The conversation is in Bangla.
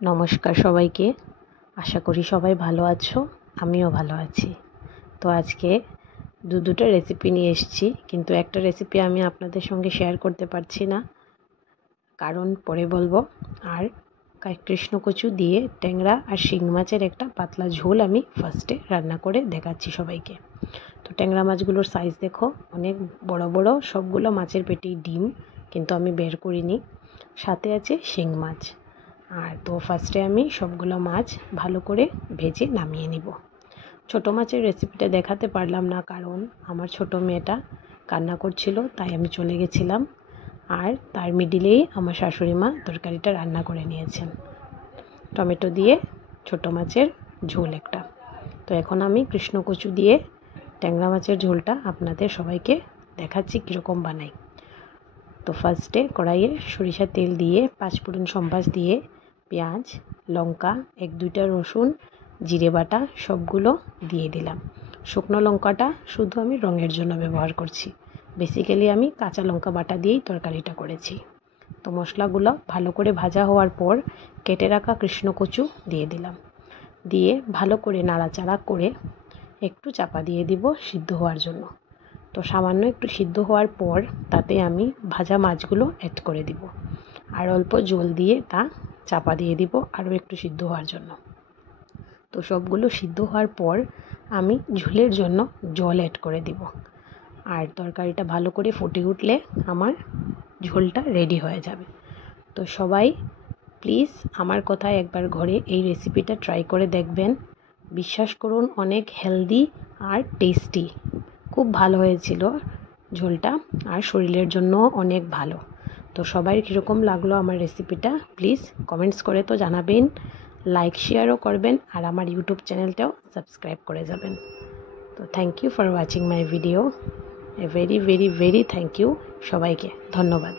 নমস্কার সবাইকে। আশা করি সবাই ভালো আছো, আমিও ভালো আছি। তো আজকে দুটো রেসিপি নিয়ে এসেছি, কিন্তু একটা রেসিপি আমি আপনাদের সঙ্গে শেয়ার করতে পারছি না, কারণ পরে বলবো। আর কৃষ্ণকচু দিয়ে ট্যাংরা আর শিং মাছের একটা পাতলা ঝোল আমি ফার্স্টে রান্না করে দেখাচ্ছি সবাইকে। তো ট্যাংরা মাছগুলোর সাইজ দেখো, অনেক বড় বড়, সবগুলো মাছের পেটেই ডিম, কিন্তু আমি বের করিনি। সাথে আছে শিং মাছ। আর তো ফার্স্টে আমি সবগুলো মাছ ভালো করে ভেজে নামিয়ে নিব। ছোটো মাছের রেসিপিটা দেখাতে পারলাম না, কারণ আমার ছোটো মেয়েটা কান্না করছিল, তাই আমি চলে গেছিলাম। আর তার মিডিলেই আমার শাশুড়ি মা তরকারিটা রান্না করে নিয়েছেন, টমেটো দিয়ে ছোটো মাছের ঝোল একটা। তো এখন আমি কৃষ্ণকচু দিয়ে ট্যাংরা মাছের ঝোলটা আপনাদের সবাইকে দেখাচ্ছি কীরকম বানাই। তো ফার্স্টে কড়াইয়ে সরিষার তেল দিয়ে পাঁচফোড়ন সম্বাস দিয়ে পেঁয়াজ, লঙ্কা, এক দুইটা রসুন, জিরে বাটা সবগুলো দিয়ে দিলাম। শুকনো লঙ্কাটা শুধু আমি রঙের জন্য ব্যবহার করছি, বেসিক্যালি আমি কাঁচা লঙ্কা বাটা দিয়েই তরকারিটা করেছি। তো মশলাগুলো ভালো করে ভাজা হওয়ার পর কেটে রাখা কৃষ্ণকচু দিয়ে দিলাম, দিয়ে ভালো করে নাড়াচাড়া করে একটু চাপা দিয়ে দিব সিদ্ধ হওয়ার জন্য। তো সামান্য একটু সিদ্ধ হওয়ার পর তাতে আমি ভাজা মাছগুলো অ্যাড করে দিব, আর অল্প জল দিয়ে তা চাপা দিয়ে দিব আরও একটু সিদ্ধ হওয়ার জন্য। তো সবগুলো সিদ্ধ হওয়ার পর আমি ঝোলের জন্য জল অ্যাড করে দিব, আর তরকারিটা ভালো করে ফুটে উঠলে আমার ঝোলটা রেডি হয়ে যাবে। তো সবাই প্লিজ আমার কথায় একবার ঘরে এই রেসিপিটা ট্রাই করে দেখবেন। বিশ্বাস করুন, অনেক হেলদি আর টেস্টি, খুব ভালো হয়েছিল ঝোলটা, আর শরীরের জন্য অনেক ভালো। তো সবাই কীরকম লাগলো আমার রেসিপিটা প্লিজ কমেন্টস করে তো জানাবেন, লাইক শেয়ারও করবেন, আর আমার ইউটিউব চ্যানেলটাও সাবস্ক্রাইব করে যাবেন। তো thank you for watching my video. A very very very thank you সবাইকে, ধন্যবাদ।